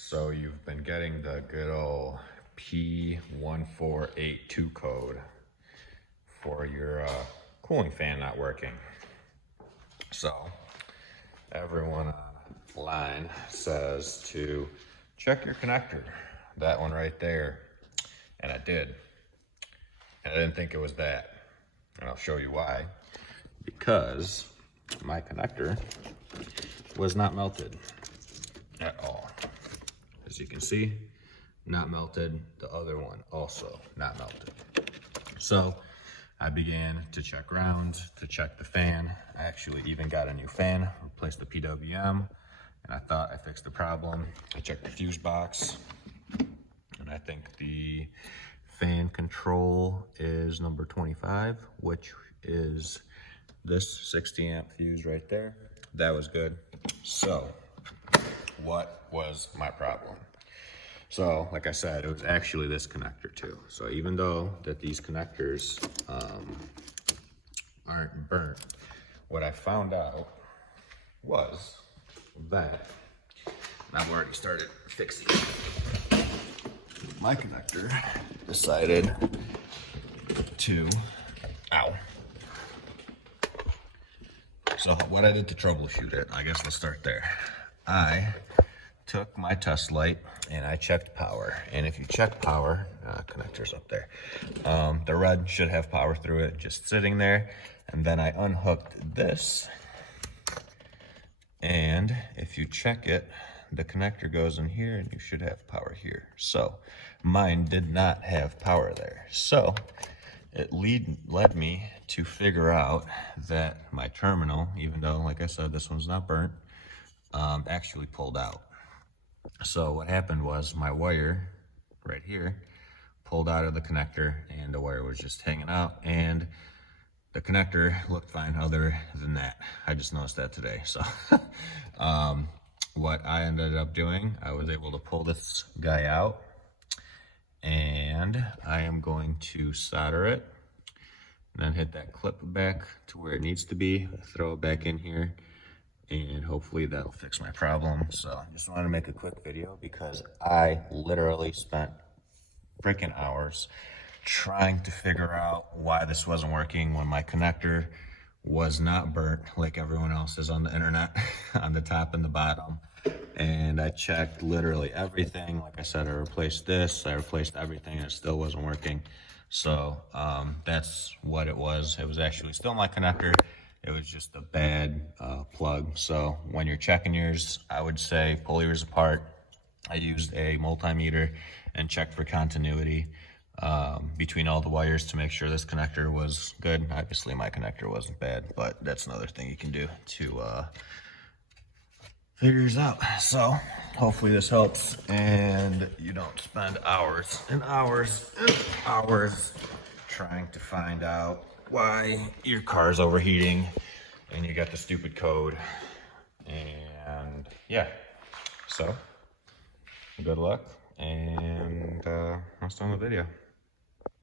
So you've been getting the good old P1482 code for your cooling fan not working. So everyone online says to check your connector, that one right there, and I did. And I didn't think it was that, and I'll show you why. Because my connector was not melted at all. As you can see, not melted. The other one also not melted. So I began to check around, to check the fan. I actually even got a new fan, replaced the PWM, and I thought I fixed the problem. I checked the fuse box, and I think the fan control is number 25, which is this 60 amp fuse right there. That was good. So what was my problem? So like I said, it was actually this connector too. So even though that these connectors aren't burnt, what I found out was that I've already started fixing it. My connector decided to, So what I did to troubleshoot it, I guess let's start there. I took my test light and I checked power. And if you check power, connector's up there. The red should have power through it, just sitting there. And then I unhooked this. And if you check it, the connector goes in here and you should have power here. So mine did not have power there. So it led me to figure out that my terminal, even though, like I said, this one's not burnt, actually pulled out. So what happened was my wire right here pulled out of the connector and the wire was just hanging out, and the connector looked fine other than that. I just noticed that today. So what I ended up doing, I was able to pull this guy out, and I am going to solder it and then hit that clip back to where it needs to be, throw it back in here, and hopefully that'll fix my problem. So I just wanted to make a quick video because I literally spent freaking hours trying to figure out why this wasn't working when my connector was not burnt like everyone else is on the internet on the top and the bottom. And I checked literally everything. Like I said, I replaced this, I replaced everything, and it still wasn't working. So that's what it was. It was actually still my connector. It was just a bad plug. So when you're checking yours, I would say pull yours apart. I used a multimeter and checked for continuity between all the wires to make sure this connector was good. Obviously my connector wasn't bad, but that's another thing you can do to figure it out. So hopefully this helps and you don't spend hours and hours and hours trying to find out why your car's overheating and you got the stupid code. And yeah, so good luck, and that's on the video.